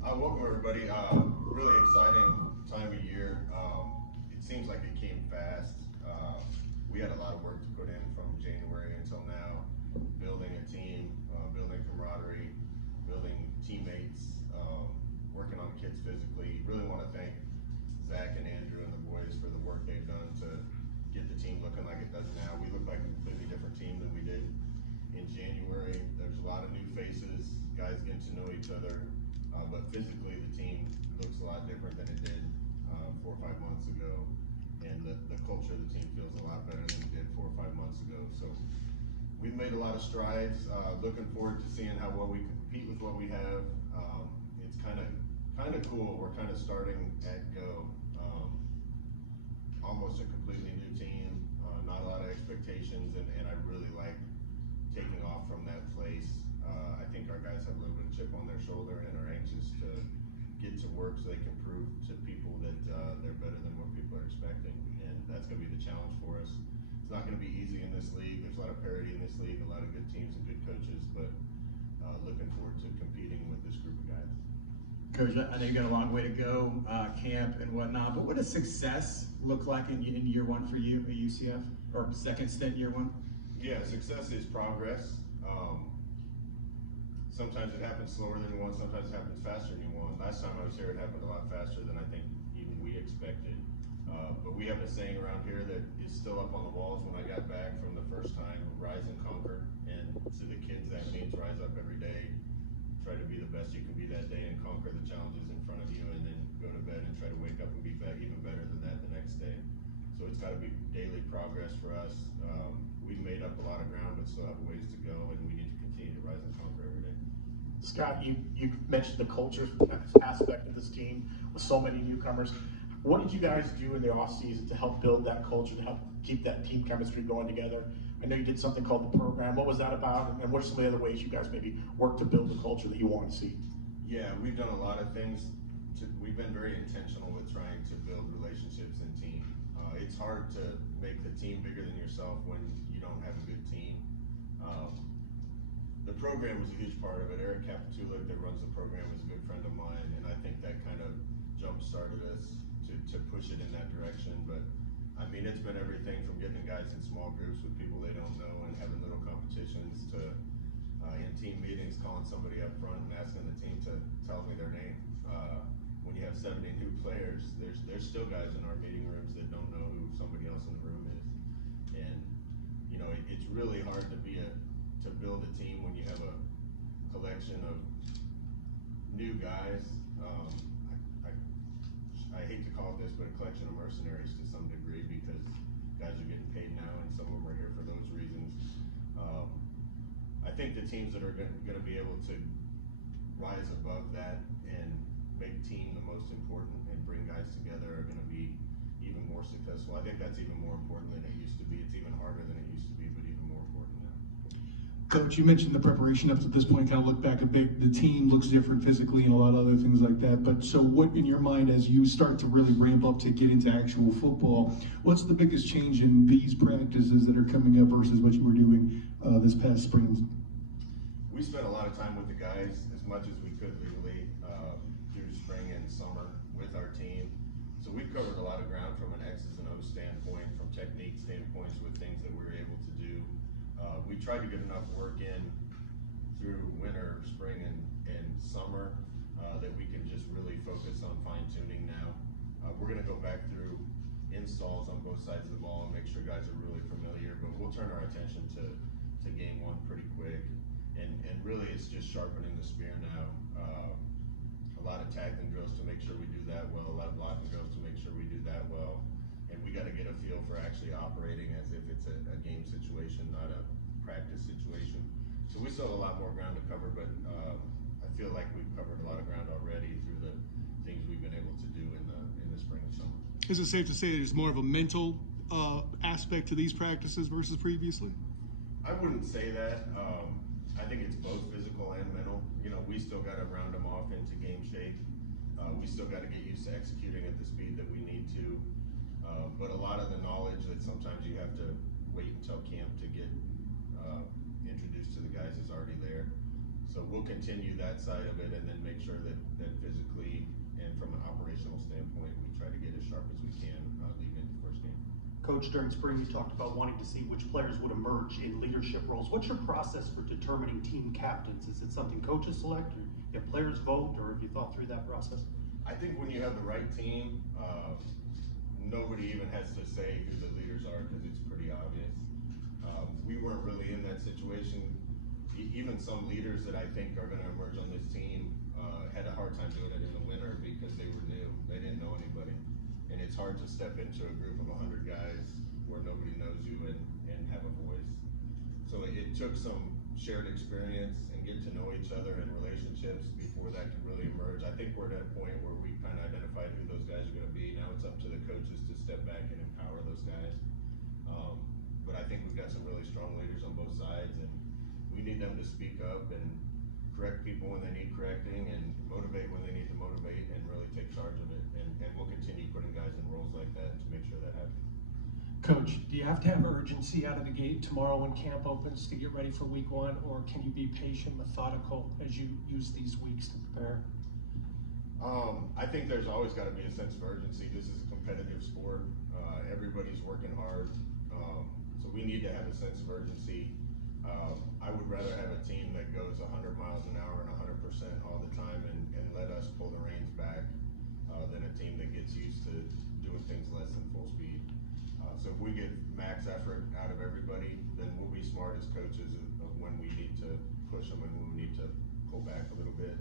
Welcome everybody. Really exciting time of year. It seems like it came fast. We had a lot of work to put in from January until now, building a team, building camaraderie, building teammates, working on kids physically. Really want to thank Zach and Andrew and the boys for the work they've done to get the team looking like it does now. We look like a completely different team than we did in January. There's a lot of new faces, guys getting to know each other. But physically, the team looks a lot different than it did 4 or 5 months ago, and the culture of the team feels a lot better than it did 4 or 5 months ago. So we've made a lot of strides. Looking forward to seeing how well we can compete with what we have. It's kind of cool. We're kind of starting at go, almost a completely new team. Not a lot of expectations, and I really like taking off from that place. I think our guys have a little bit of chip on their shoulder and are anxious to get to work so they can prove to people that they're better than what people are expecting, and that's going to be the challenge for us. It's not going to be easy in this league. There's a lot of parity in this league, a lot of good teams and good coaches, but looking forward to competing with this group of guys. Coach, I know you got a long way to go, camp and whatnot, but what does success look like in year one for you at UCF, or second stint year one? Yeah, success is progress. Sometimes it happens slower than you want, sometimes it happens faster than you want. Last time I was here, it happened a lot faster than I think even we expected. But we have a saying around here that is still up on the walls when I got back from the first time, rise and conquer. And to the kids, that means rise up every day, try to be the best you can be that day and conquer the challenges in front of you, and then go to bed and try to wake up and be even better than that the next day. So it's got to be daily progress for us. We've made up a lot of ground, but still have a ways to go, and we need to continue to rise and conquer every day. Scott, you mentioned the culture aspect of this team with so many newcomers. What did you guys do in the offseason to help build that culture, to help keep that team chemistry going together? I know you did something called the program. What was that about, and what are some of the other ways you guys maybe work to build the culture that you want to see? Yeah, we've done a lot of things. We've been very intentional with trying to build relationships in team. It's hard to make the team bigger than yourself when you don't have a good team. The program was a huge part of it. Eric Capitulic, that runs the program, is a good friend of mine, and I think that kind of jump-started us to push it in that direction. But I mean, it's been everything from getting guys in small groups with people they don't know and having little competitions to in team meetings calling somebody up front and asking the team to tell me their name. When you have 70 new players, there's still guys in our meeting rooms that don't know who somebody else in the room is, and you know it's really hard to build a team when you have a collection of new guys. I hate to call it this, but a collection of mercenaries to some degree, because guys are getting paid now and some of them are here for those reasons. I think the teams that are going to be able to rise above that and make team the most important and bring guys together are going to be even more successful. I think that's even more important than it used to be. It's even harder than it used to be, but even more important now. Coach, you mentioned the preparation up to this point, kind of look back a bit. The team looks different physically and a lot of other things like that. But so what in your mind, as you start to really ramp up to get into actual football, what's the biggest change in these practices that are coming up versus what you were doing this past spring? We spent a lot of time with the guys, as much as we could legally, through spring and summer with our team. So we've covered a lot of ground from an X's and O's standpoint, from technique standpoints, with things that we were able to do. We tried to get enough work in through winter, spring, and summer that we can just really focus on fine-tuning now. We're going to go back through installs on both sides of the ball and make sure guys are really familiar, but we'll turn our attention to game one pretty quick. And really it's just sharpening the spear now. A lot of tackling drills to make sure we do that well, a lot of blocking drills to make sure we do that well. And we got to get a feel for actually operating as if it's a game situation, not a practice situation. So we still have a lot more ground to cover, but I feel like we've covered a lot of ground already through the things we've been able to do in the spring and summer. Is it safe to say there's more of a mental aspect to these practices versus previously? I wouldn't say that. I think it's both physical and mental. You know, we still got to round them off into game shape. We still got to get used to executing at the speed that we need to. But a lot of the knowledge that sometimes you have to wait until camp to get introduced to the guys is already there. So we'll continue that side of it and then make sure that physically and from an operational standpoint, we try to get as sharp as we can leading into the first game. Coach, during spring, you talked about wanting to see which players would emerge in leadership roles. What's your process for determining team captains? Is it something coaches select, or if players vote, or have you thought through that process? I think when you have the right team, nobody even has to say who the leaders are because it's pretty obvious. We weren't really in that situation. Even some leaders that I think are going to emerge on this team had a hard time doing it in the winter because they were new. They didn't know anybody. And it's hard to step into a group of 100 guys where nobody knows you and have a voice. So it took some shared experience and get to know each other and relationships before that could really emerge. I think we're at a point where we kind of identified who those guys are going to be. Now it's up to the coaches to step back and empower those guys. But I think we've got some really strong leaders on both sides, and we need them to speak up and correct people when they need correcting and motivate when they need to motivate and really take charge of it. And we'll continue putting guys in roles like that to make sure that happens. Coach, do you have to have urgency out of the gate tomorrow when camp opens to get ready for week 1, or can you be patient, methodical as you use these weeks to prepare? I think there's always got to be a sense of urgency. This is a competitive sport. Everybody's working hard. So we need to have a sense of urgency. I would rather have a team that goes 100 miles an hour and 100% all the time and let us pull the reins back than a team that gets used to doing things less than full speed. So if we get max effort out of everybody, then we'll be smart as coaches of when we need to push them and when we need to pull back a little bit.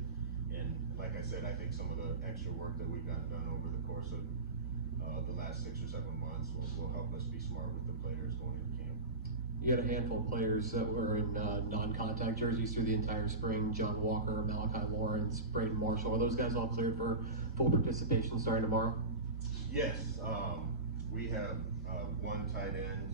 And like I said, I think some of the extra work that we've gotten done over the course of the last 6 or 7 months will help us be smart with the players going into camp. You had a handful of players that were in non-contact jerseys through the entire spring. John Walker, Malachi Lawrence, Braden Marshall. Are those guys all cleared for full participation starting tomorrow? Yes, we have one tight end,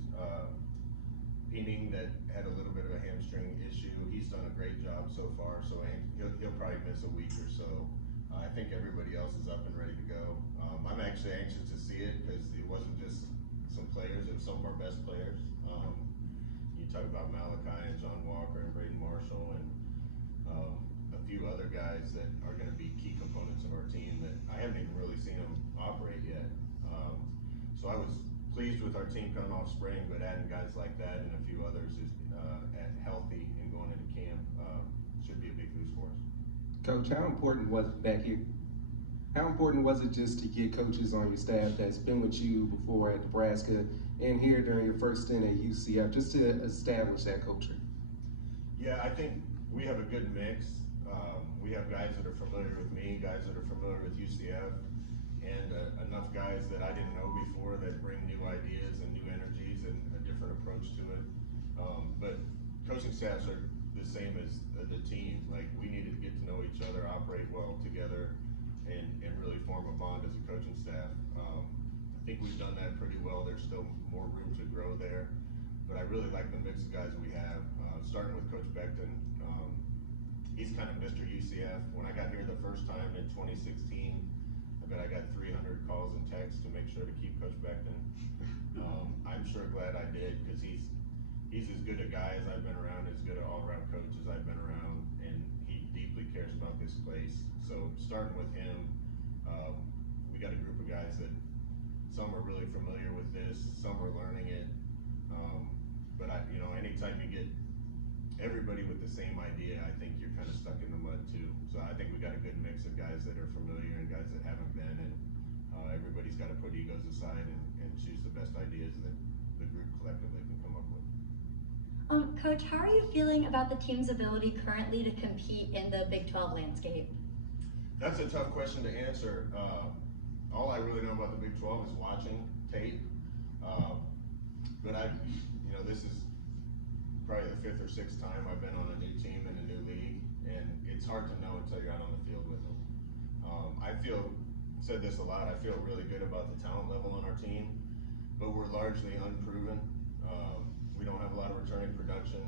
Peening, that had a little bit of a hamstring issue. He's done a great job so far, so he'll probably miss a week or so. I think everybody else is up and ready to go. I'm actually anxious to see it because it wasn't just some players, it was some of our best players. You talk about Malachi and John Walker and Braden Marshall and a few other guys that are going to be key components of our team that I haven't even really seen them operate yet. So I was pleased with our team coming off spring, but adding guys like that and a few others is at healthy and going into camp should be a big boost for us. Coach, how important was it back here? How important was it just to get coaches on your staff that's been with you before at Nebraska and here during your first stint at UCF, just to establish that culture? Yeah, I think we have a good mix. We have guys that are familiar with me, guys that are familiar with UCF, and enough guys that I didn't know before that bring new ideas and new energies and a different approach to it. But coaching staffs are the same as the team. Like, we needed to get to know each other, operate well together, and really form a bond as a coaching staff. I think we've done that pretty well. There's still more room to grow there, but I really like the mix of guys we have. Starting with Coach Becton, he's kind of Mr. UCF. When I got here the first time in 2016, I bet I got 300 calls and texts to make sure to keep Coach Becton. I'm sure glad I did because he's as good a guy as I've been around, as good an all-around coach as I've been around, and he deeply cares about this place. So starting with him, we got a group of guys that some are really familiar with this, some are learning it. But anytime you get everybody with the same idea, I think you're kind of stuck in the mud too. So I think we got a good mix of guys that are familiar and guys that haven't been, and everybody's got to put egos aside and choose the best ideas that the group collectively can come up with. Coach, how are you feeling about the team's ability currently to compete in the Big 12 landscape? That's a tough question to answer. All I really know about the Big 12 is watching tape. But this is probably the 5th or 6th time I've been on a new team in a new league, and it's hard to know until you're out on the field with them. Said this a lot, I feel really good about the talent level on our team, but we're largely unproven. We don't have a lot of returning production.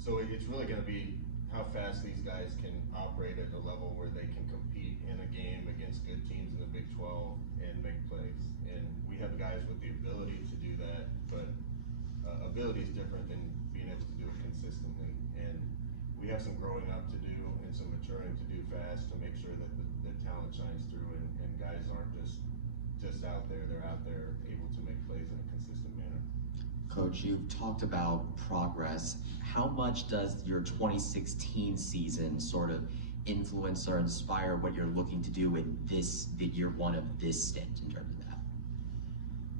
So it's really gonna be how fast these guys can operate at a level where they can compete in a game against good teams in the Big 12 and make plays. And we have guys with the ability to do that, but ability is different than being able to do it consistently. And we have some growing up to do and some maturing to do fast to make sure that the talent shines through and guys aren't just out there, they're out there able to make plays in a consistent manner. Coach, you've talked about progress. How much does your 2016 season sort of influence or inspire what you're looking to do in the year one of this stint in terms of that?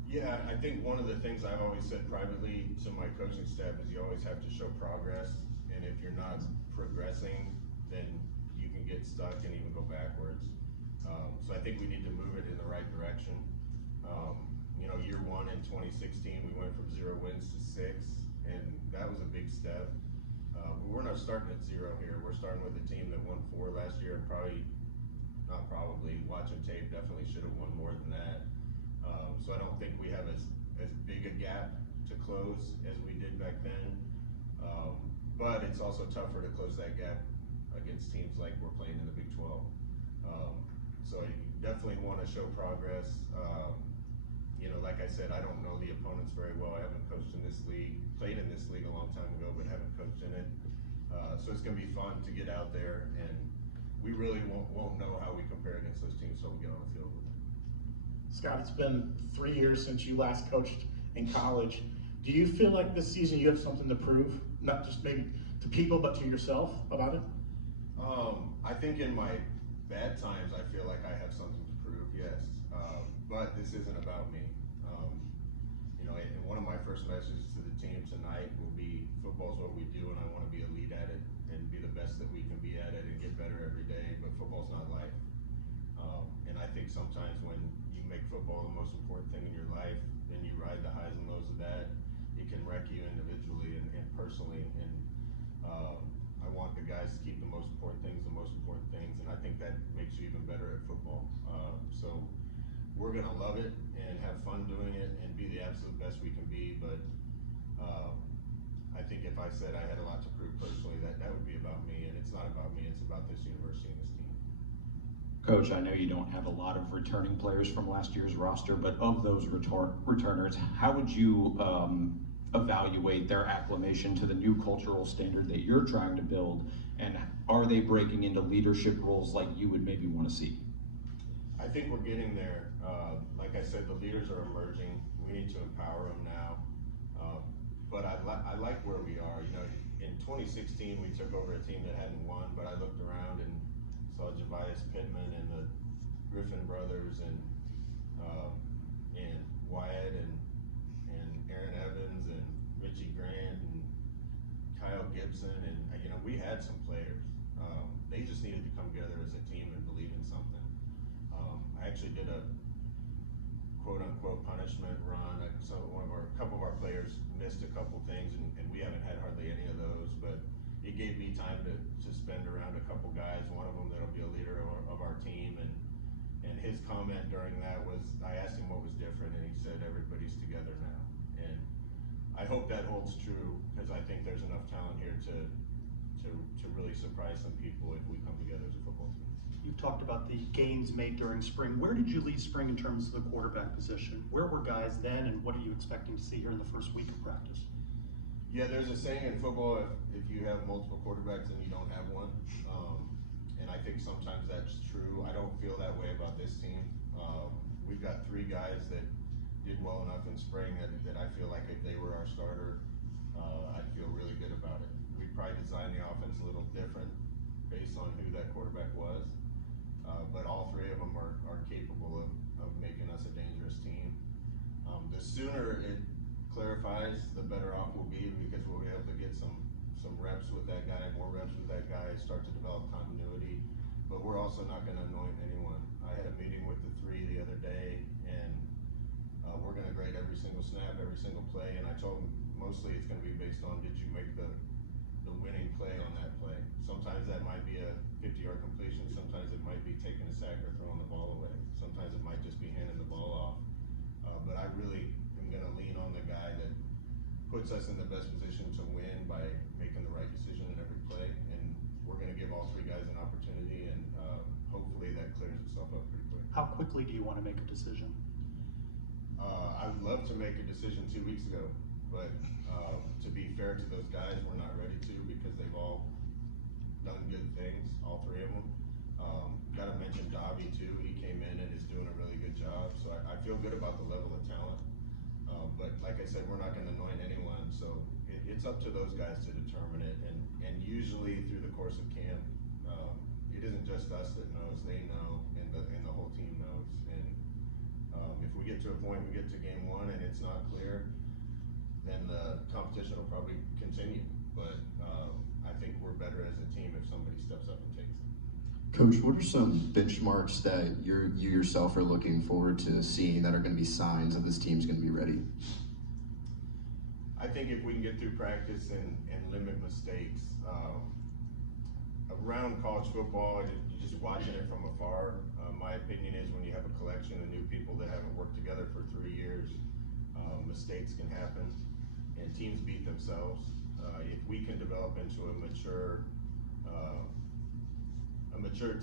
Yeah, I think one of the things I've always said privately to my coaching staff is you always have to show progress, and if you're not progressing, then you can get stuck and even go backwards. So I think we need to move it in the right direction. You know, year one in 2016, we went from 0 wins to 6, and that was a big step. We're not starting at 0 here. We're starting with a team that won 4 last year, and watching tape, definitely should have won more than that. So I don't think we have as big a gap to close as we did back then. But it's also tougher to close that gap against teams like we're playing in the Big 12. So you definitely want to show progress. You know, like I said, I don't know the opponents very well. I haven't coached in this league, played in this league a long time ago, but haven't coached in it. So it's going to be fun to get out there, and we really won't know how we compare against those teams until we get on the field with them. Scott, it's been 3 years since you last coached in college. Do you feel like this season you have something to prove, not just maybe to people, but to yourself about it? I think in my bad times, I feel like I have something to prove, yes. But this isn't about me. You know, and one of my first messages to the team tonight will be, football's what we do, and I want to be elite at it and be the best that we can be at it and get better every day, but football's not life. And I think sometimes when you make football the most important thing in your life, then you ride the highs and lows of that, it can wreck you individually and personally. And I want the guys to keep the most important things, and I think that makes you even better at football. So we're gonna love it and have fun doing it and be the absolute best we can be, but I think if I said I had a lot to prove personally, that would be about me, and it's not about me, it's about this university and this team. Coach, I know you don't have a lot of returning players from last year's roster, but of those returners, how would you evaluate their acclimation to the new cultural standard that you're trying to build, and are they breaking into leadership roles like you would maybe want to see? I think we're getting there. Like I said, the leaders are emerging. We need to empower them now. But I like where we are. You know, in 2016, we took over a team that hadn't won, but I looked around and saw Javius Pittman and the Griffin brothers and Wyatt and Aaron Evans and Richie Grant and Kyle Gibson, and you know, we had some players. They just needed to come together as a team and believe in something. I actually did a quote-unquote punishment run. So a couple of our players missed a couple things, and we haven't had hardly any of those, but it gave me time to spend around a couple guys, one of them that'll be a leader of our team, and his comment during that was, I asked him what was different, and he said, everybody's together now. And I hope that holds true, because I think there's enough talent here to really surprise some people if we come together as a football team. You've talked about the gains made during spring. Where did you leave spring in terms of the quarterback position? Where were guys then, and what are you expecting to see here in the first week of practice? Yeah, there's a saying in football, if you have multiple quarterbacks and you don't have one. And I think sometimes that's true. I don't feel that way about this team. We've got 3 guys that did well enough in spring that I feel like if they were our starter, I'd feel really good about it. We probably designed the offense a little different based on who that quarterback was. But all 3 of them are capable of making us a dangerous team. The sooner it clarifies, the better off we'll be, because we'll be able to get some reps with that guy, more reps with that guy, start to develop continuity. But we're also not going to anoint anyone. I had a meeting with the 3 the other day, and we're going to grade every single snap, every single play, and I told them mostly it's going to be based on, did you make the winning play on that play? Sometimes that might be a 50-yard completion, sometimes it might be taking a sack or throwing the ball away. Sometimes it might just be handing the ball off. But I really am going to lean on the guy that puts us in the best position to win by making the right decision in every play. And we're going to give all 3 guys an opportunity, and hopefully that clears itself up pretty quick. How quickly do you want to make a decision? I would love to make a decision 2 weeks ago, but to be fair to those guys, we're not ready to, because they've all done good things, all three of them. Gotta mention Dobby too. He came in and is doing a really good job. So I feel good about the level of talent. But like I said, we're not gonna anoint anyone. So it's up to those guys to determine it. And usually through the course of camp, it isn't just us that knows, they know, and the whole team knows. And if we get to a point, we get to game one and it's not clear, then the competition will probably continue. But I think we're better as a team if somebody steps up and takes it. Coach, what are some benchmarks that you yourself are looking forward to seeing that are going to be signs that this team's going to be ready? I think if we can get through practice and limit mistakes, around college football, just watching it from afar, my opinion is when you have a collection of new people that haven't worked together for 3 years, mistakes can happen and teams beat themselves. If we can develop into a mature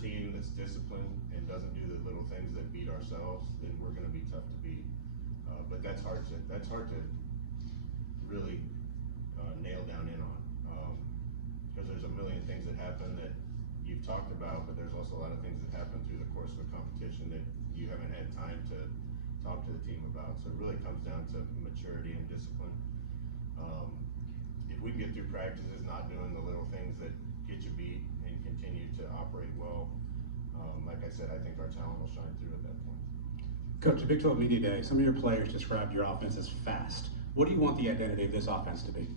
team that's disciplined and doesn't do the little things that beat ourselves, then we're going to be tough to beat. But that's hard to really nail down in on, because there's a million things that happen that you've talked about, but there's also a lot of things that happen through the course of a competition that you haven't had time to talk to the team about. So it really comes down to maturity and discipline. If we can get through practices not doing the little things that get you beat and continue to operate well, like I said, I think our talent will shine through at that point. Coach, at Big 12 Media Day, some of your players described your offense as fast. What do you want the identity of this offense to be?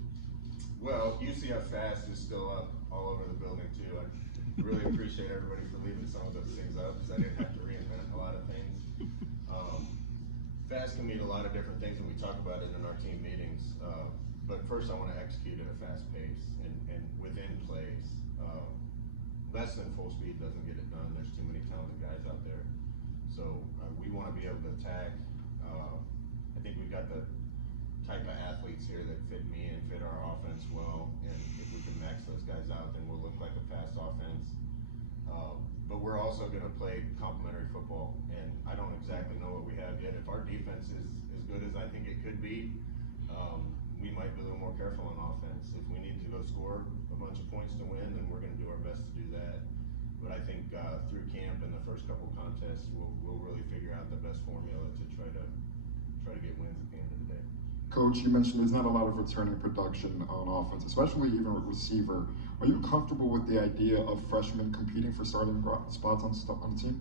Well, UCF fast is still up all over the building too. I really appreciate everybody for leaving some of those things up because I didn't have to reinvent a lot of things. Fast can mean a lot of different things, and we talk about it in our team meetings. But first I want to execute at a fast pace and within plays. Less than full speed doesn't get it done. There's too many talented guys out there. So we want to be able to attack. I think we've got the type of athletes here that fit me and fit our offense well. And if we can max those guys out, then we'll look like a fast offense. But we're also going to play complementary football. And I don't exactly know what we have yet. If our defense is as good as I think it could be, we might be a little more careful on offense. If we need to go score a bunch of points to win, then we're going to do our best to do that. But I think through camp and the first couple contests, we'll really figure out the best formula to try to get wins at the end of the day. Coach, you mentioned there's not a lot of returning production on offense, especially even with receiver. Are you comfortable with the idea of freshmen competing for starting spots on the team?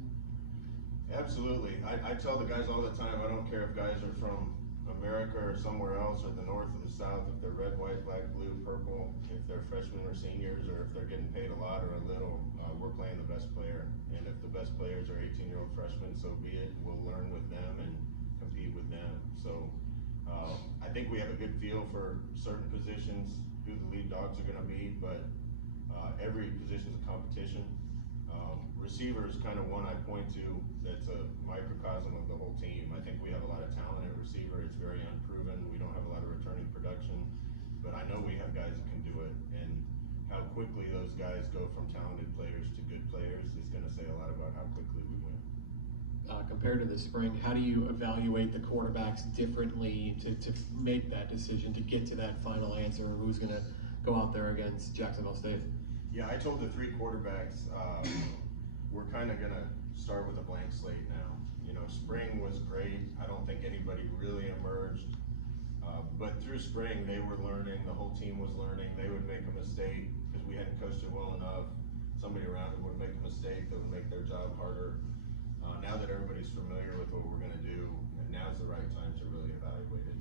Absolutely. I tell the guys all the time, I don't care if guys are from America or somewhere else, or the north or the south, if they're red, white, black, blue, purple, if they're freshmen or seniors, or if they're getting paid a lot or a little, we're playing the best player. And if the best players are 18-year-old freshmen, so be it. We'll learn with them and compete with them. So I think we have a good feel for certain positions, who the lead dogs are going to be, but every position is a competition. Receiver is kind of one I point to that's a microcosm of the whole team. I think we have a lot of talent at receiver. It's very unproven. We don't have a lot of returning production, but I know we have guys that can do it. And how quickly those guys go from talented players to good players is going to say a lot about how quickly we win. Compared to the spring, how do you evaluate the quarterbacks differently to make that decision, to get to that final answer, who's going to go out there against Jacksonville State? Yeah, I told the three quarterbacks, we're kind of going to start with a blank slate now. You know, spring was great. I don't think anybody really emerged. But through spring, they were learning. The whole team was learning. They would make a mistake because we hadn't coached it well enough. Somebody around them would make a mistake that would make their job harder. Now that everybody's familiar with what we're going to do, now's the right time to really evaluate it.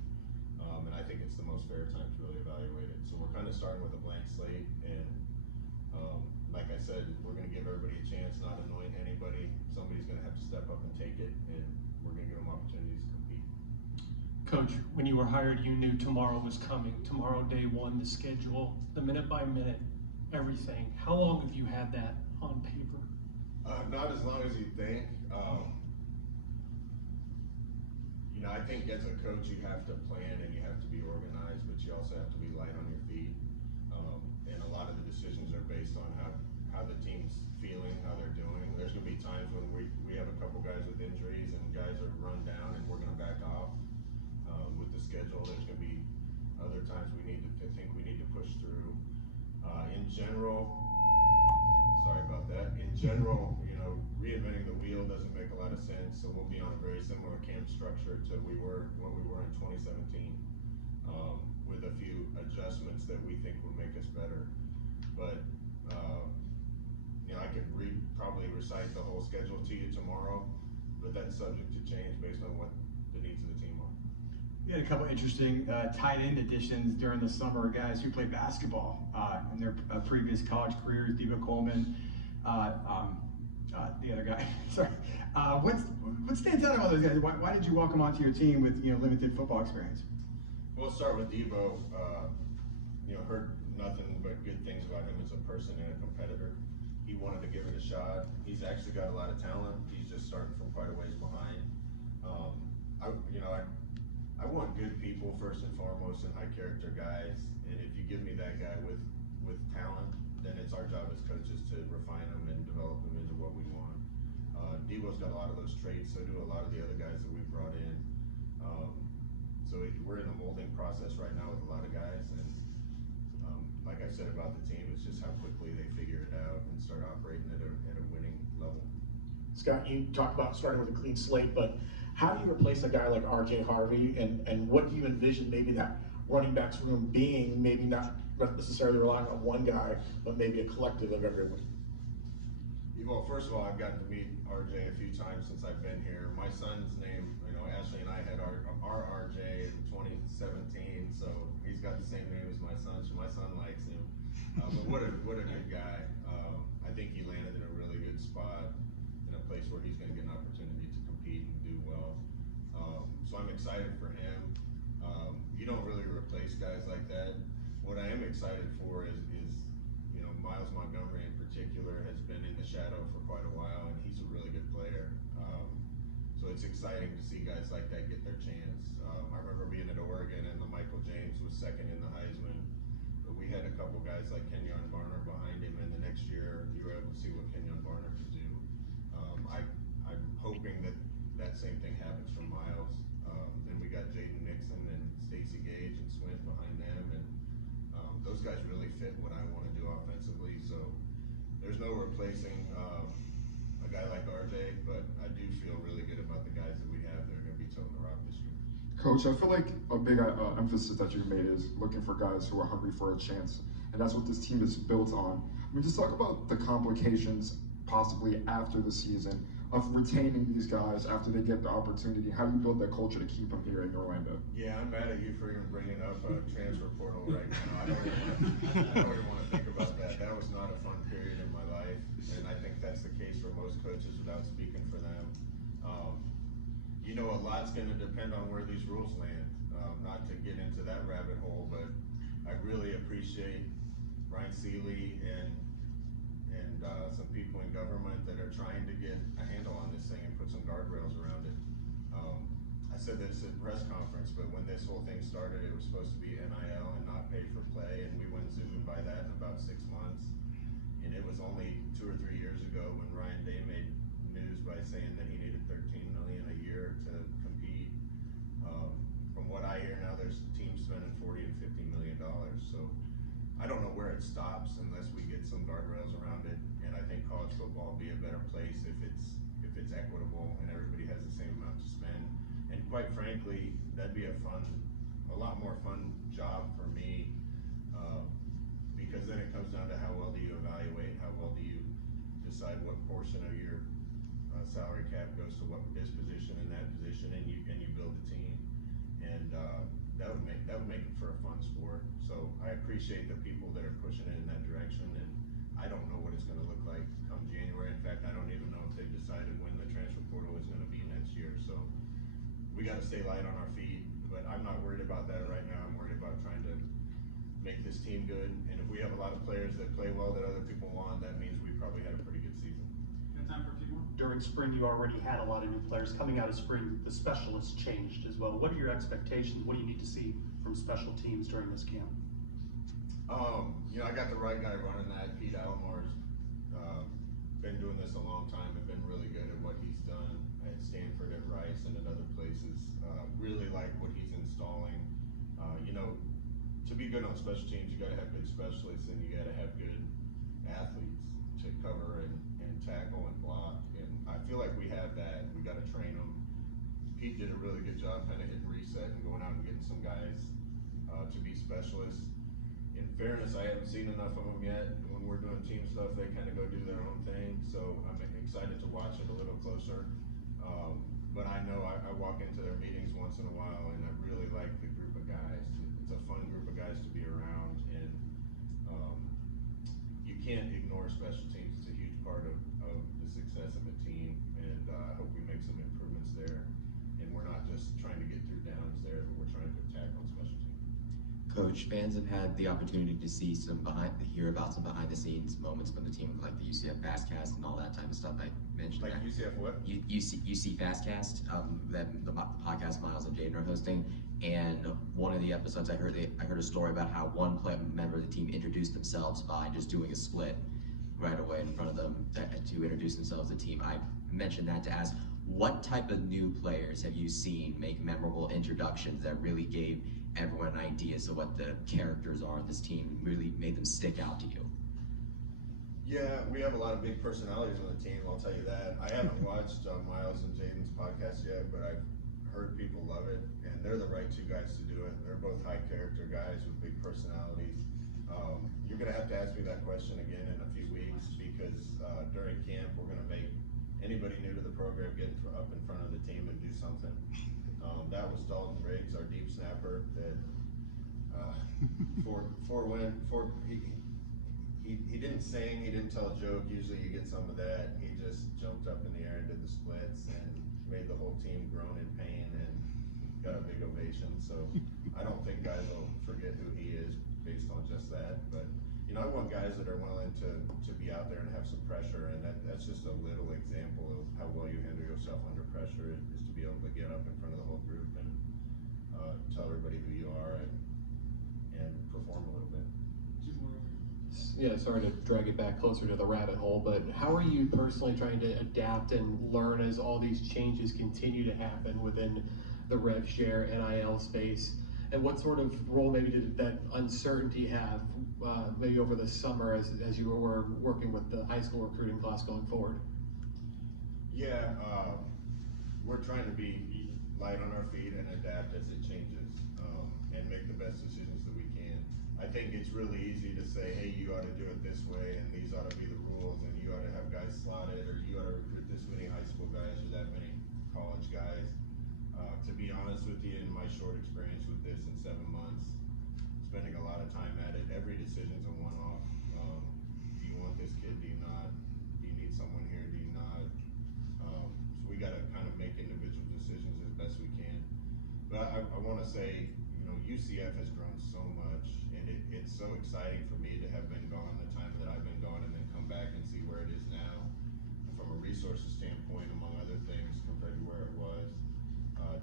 And I think it's the most fair time to really evaluate it. So we're kind of starting with a blank slate, and like I said, we're going to give everybody a chance, not anoint anybody. Somebody's going to have to step up and take it, and we're going to give them opportunities to compete. Coach, when you were hired, you knew tomorrow was coming. Tomorrow, day one, the schedule, the minute by minute, everything. How long have you had that on paper? Not as long as you think. You know, I think as a coach, you have to plan and you have to be organized, but you also have to be light on your feet. And a lot of the decisions are based on how the team's feeling, how they're doing. There's going to be times when we have a couple guys with injuries and guys are run down and we're going to back off with the schedule. There's going to be other times we need to think we need to push through. In general, general, reinventing the wheel doesn't make a lot of sense. So we'll be on a very similar camp structure to what we were in 2017, with a few adjustments that we think will make us better. But I could probably recite the whole schedule to you tomorrow, but that's subject to change based on what the needs of the team are. We had a couple interesting tight end additions during the summer, guys who played basketball in their previous college careers. Debo Coleman, the other guy. Sorry. What stands out about those guys? Why did you welcome onto your team with limited football experience? We'll start with Debo. Heard nothing but good things about him as a person and a competitor. He wanted to give it a shot. He's actually got a lot of talent. He's just starting from quite a ways behind. I want good people first and foremost and high character guys. And if you give me that guy with talent, then it's our job as coaches to refine them and develop them into what we want. Debo's got a lot of those traits. So do a lot of the other guys that we've brought in. We're in the molding process right now with a lot of guys, and like I said about the team, it's just how quickly they figure it out and start operating at a winning level. Scott, you talked about starting with a clean slate, but how do you replace a guy like RJ Harvey, and what do you envision maybe that running backs room being, maybe not necessarily relying on one guy, but maybe a collective of everyone? Well, first of all, I've gotten to meet RJ a few times since I've been here. My son's name, Ashley and I had our RJ in 2017, so he's got the same name as my son, so my son likes him. But what a good guy. I think he landed in a really good spot, in a place where he's going to get an opportunity to compete and do well. So I'm excited for him. You don't really replace guys like that. What I am excited for is Miles Montgomery in particular has been in the shadow for quite a while, and he's a really good player. So it's exciting to see guys like that get their chance. I remember being at Oregon and Michael James was second in the Heisman, but we had a couple guys like Kenyon Barner behind him, and the next year you were able to see what Kenyon Barner could do. I'm hoping that same thing happens for Miles. Then we got Jaden Nixon and Stacey Gage and Swint behind them, and those guys really fit what I want to do offensively. So there's no replacing a guy like RJ, but I do feel really good about the guys that we have that are going to be toting the rock this year. Coach, I feel like a big emphasis that you've made is looking for guys who are hungry for a chance, and that's what this team is built on. I mean, just talk about the complications possibly after the season of retaining these guys after they get the opportunity. How do you build that culture to keep them here in Orlando? Yeah, I'm mad at you for even bringing up a transfer portal right now. I don't even want to think about that. That was not a fun period in my life, and I think that's the case for most coaches without speaking for them. A lot's going to depend on where these rules land. Not to get into that rabbit hole, but I really appreciate Ryan Seeley and some people in government that are trying to get a handle on this thing and put some guardrails around it. I said this at press conference, but when this whole thing started, it was supposed to be NIL and not pay for play, and we went zooming by that in about 6 months. And it was only 2 or 3 years ago when Ryan Day made news by saying that he needed $13 million a year to compete. From what I hear now, there's teams spending $40 and $50 million. So I don't know where it stops unless we get some guardrails around it. And I think college football will be a better place if it's equitable and everybody has the same amount to spend. And quite frankly, that'd be a lot more fun job for me, because then it comes down to how well do you evaluate, how well do you decide what portion of your salary cap goes to what this position and that position, and you build the team, and that would make it for a fun sport. So I appreciate the people that are pushing it in that direction, and I don't know what it's going to look like come January. In fact, I don't even know if they've decided when the transfer portal is going to be next year. So we got to stay light on our feet, but I'm not worried about that right now. I'm worried about trying to make this team good, and if we have a lot of players that play well that other people want, that means we probably had a pretty good season. Time for a few more. During spring, you already had a lot of new players. Coming out of spring, the specialists changed as well. What are your expectations? What do you need to see from special teams during this camp? I got the right guy running that. Pete Almore's been doing this a long time and been really good at what he's done at Stanford, at Rice, and at other places. Really like what he's installing. To be good on special teams, you got to have good specialists and you got to have good athletes to cover and tackle a really good job kind of hitting reset and going out and getting some guys to be specialists. In fairness, I haven't seen enough of them yet. When we're doing team stuff, they kind of go do their own thing. So I'm excited to watch it a little closer. But I know I walk into their meetings once in a while, and I really like the group of guys. It's a fun group of guys to be around, and you can't ignore special teams. It's a huge part of the success of a team, and I hope we make some improvements there. And we're not just trying to get through downs there, but we're trying to attack on special teams. Coach, fans have had the opportunity to see hear about some behind the scenes moments from the team, like the UCF Fastcast and all that type of stuff I mentioned. Like UCF what? UC Fastcast, that the podcast Miles and Jaden are hosting. And one of the episodes I heard a story about how one member of the team introduced themselves by just doing a split right away in front of them to introduce themselves as a team. I mentioned that to ask, what type of new players have you seen make memorable introductions that really gave everyone an idea of what the characters are on this team and really made them stick out to you? Yeah, we have a lot of big personalities on the team, I'll tell you that. I haven't watched Miles and Jaden's podcast yet, but I've heard people love it, and they're the right two guys to do it. They're both high character guys with big personalities. You're gonna have to ask me that question again in a few weeks, because during camp, we're gonna make anybody new to the program get up in front of the team and do something. That was Dalton Riggs, our deep snapper, that he didn't sing, he didn't tell a joke. Usually you get some of that. He just jumped up in the air and did the splits and made the whole team groan in pain and got a big ovation. So I don't think guys will forget who he is based on just that. But you know, I want guys that are willing to be out there and have some pressure, and that's just a little example of how well you handle yourself under pressure, is to be able to get up in front of the whole group and tell everybody who you are and perform a little bit. Yeah, sorry to drag it back closer to the rabbit hole, but how are you personally trying to adapt and learn as all these changes continue to happen within the rev share NIL space? And what sort of role maybe did that uncertainty have maybe over the summer as you were working with the high school recruiting class going forward? Yeah, we're trying to be light on our feet and adapt as it changes, and make the best decisions that we can. I think it's really easy to say, hey, you ought to do it this way, and these ought to be the rules, and you ought to have guys slotted, or you ought to recruit this many high school guys or that many college guys. To be honest with you, in my short experience with this in 7 months, spending a lot of time at it, every decision's a one-off. Do you want this kid? Do you not? Do you need someone here? Do you not? So we got to kind of make individual decisions as best we can. But I want to say, you know, UCF has grown so much, and it's so exciting for me to have been gone the time that I've been gone, and then come back and see where it is now, from a resources standpoint, among other things, compared to where it was.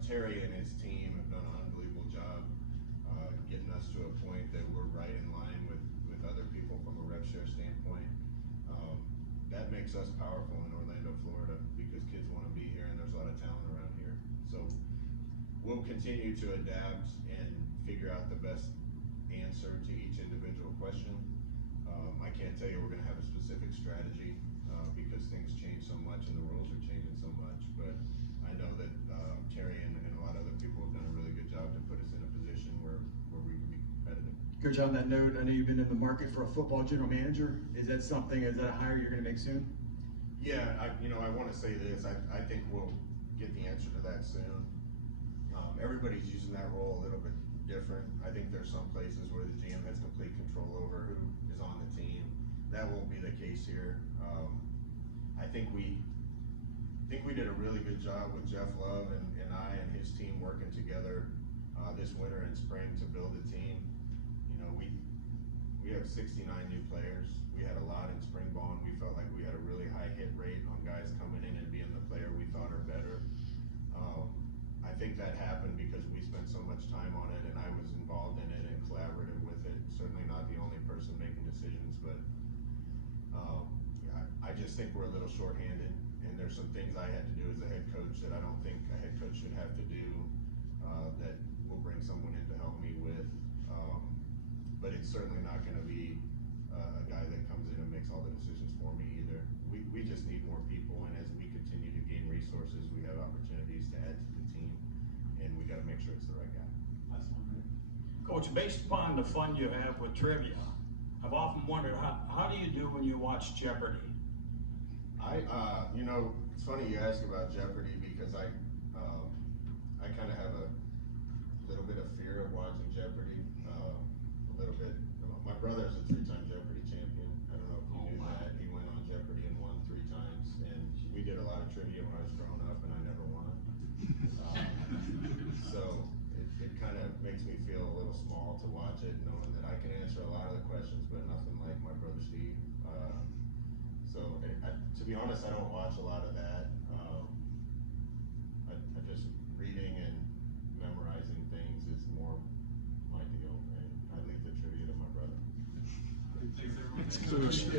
Terry and his team have done an unbelievable job getting us to a point that we're right in line with other people from a rev share standpoint. That makes us powerful in Orlando, Florida, because kids want to be here and there's a lot of talent around here. So we'll continue to adapt and figure out the best answer to each individual question. I can't tell you we're going to have a specific strategy because things change so much and the rules are changing so much, but I know that Terry and a lot of other people have done a really good job to put us in a position where we can be competitive. Coach, on that note, I know you've been in the market for a football general manager. Is that a hire you're going to make soon? Yeah, I want to say this. I think we'll get the answer to that soon. Everybody's using that role a little bit different. I think there's some places where the GM has complete control over who is on the team. That won't be the case here. I think we did a really good job with Jeff Love and I and his team working together this winter and spring to build a team. You know, we have 69 new players. We had a lot in spring ball, and we felt like we had a really high hit rate on guys coming in and being the player we thought are better. I think that happened because we spent so much time on it, and I was involved in it and collaborative with it. Certainly not the only person making decisions, but I just think we're a little shorthanded, and there's some things I had to do as a head coach that I don't think a head coach should have to do, that we'll bring someone in to help me with. But it's certainly not going to be a guy that comes in and makes all the decisions for me either. We just need more people, and as we continue to gain resources, we have opportunities to add to the team. Coach, based upon the fun you have with trivia, I've often wondered, how do you do when you watch Jeopardy? You know, it's funny you ask about Jeopardy because I kind of have a little bit of fear of watching Jeopardy. A little bit. My brother's a 3-time Jeopardy champion. I don't know if you knew that. He went on Jeopardy and won 3 times. And we did a lot of trivia when I was growing up, and I never won. So it kind of makes me feel a little small to watch it, knowing that I can answer a lot of the questions, but nothing like my brother Steve. To be honest, I don't watch a lot of that. I just reading and memorizing things is more my deal, and I leave the trivia to my brother. Thanks, Coach.